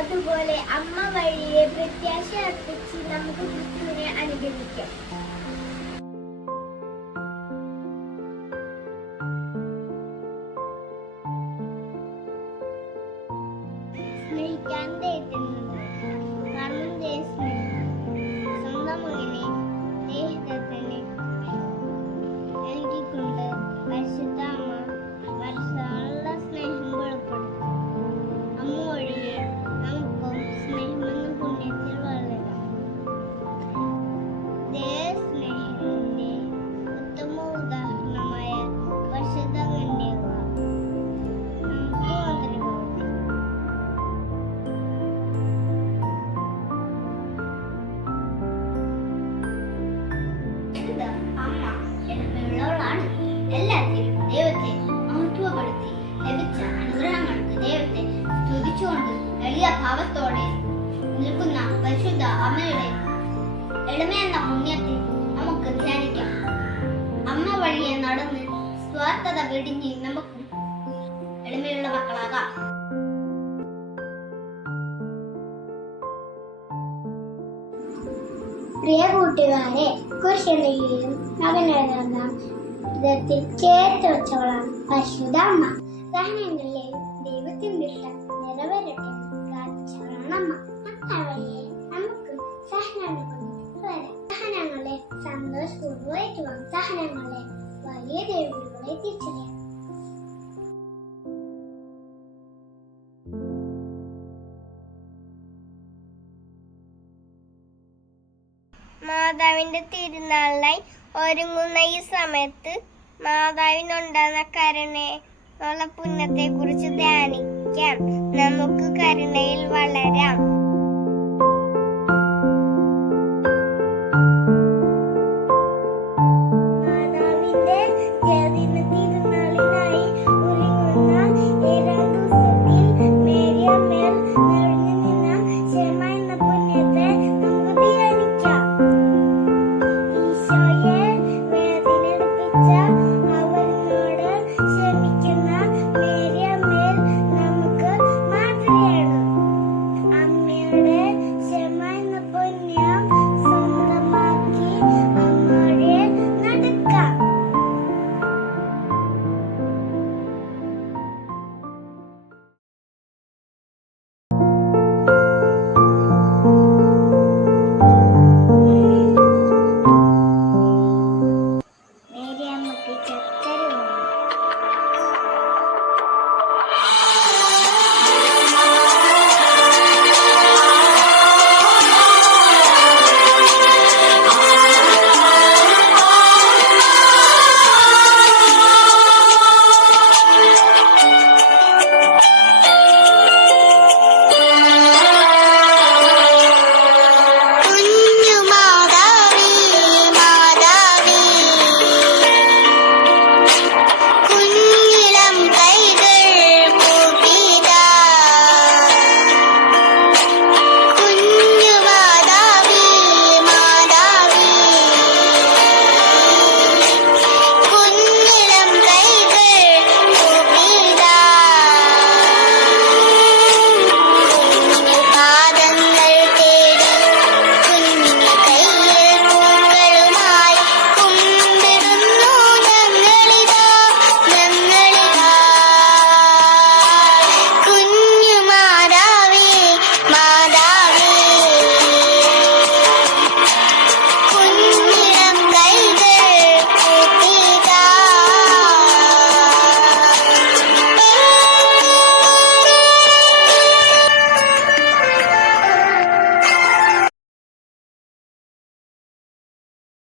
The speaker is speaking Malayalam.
അതുപോലെ അമ്മ വഴിയെ പ്രത്യാശ അർപ്പിച്ച് നമുക്ക് ക്രിസ്തുവിനെ അനുഗമിക്കാം ഇത് അമ്മ എളിമയുള്ളവളാണ് എല്ലാത്തിനും ദൈവത്തെ മഹത്വപ്പെടുത്തി ലഭിച്ച അനുഗ്രഹങ്ങൾക്ക് ദൈവത്തെ സ്തുതിച്ചുകൊണ്ട് എളിയ ഭാവത്തോടെ നിൽക്കുന്ന പരിശുദ്ധ അമ്മയുടെ എളിമയെന്ന പുണ്യത്തെ നമുക്ക് ധ്യാനിക്കാം. അമ്മ വഴിയെ നടന്ന് സ്വാർത്ഥത വെടിഞ്ഞ് നമുക്ക് എളിമയുള്ള മക്കളാകാം. പ്രിയ കൂട്ടുകാരെ കുരിശനെയും മകനെല്ലാം ഇതത്തിൽ പരിശുദ്ധമ്മ പരിശുദ്ധ അമ്മ. ദൈവത്തിന്റെ ഇഷ്ടം നിറവേറട്ടെ പ്രാർത്ഥിച്ചവളാണ് അമ്മ. മാതാവിന്റെ തിരുനാളിനായി ഒരുങ്ങുന്ന ഈ സമയത്ത് മാതാവിനുണ്ടാകുന്ന കരുണയുള്ള പുണ്യത്തെ കുറിച്ച് ധ്യാനിക്കാം. നമുക്ക് കരുണയിൽ വളരാം.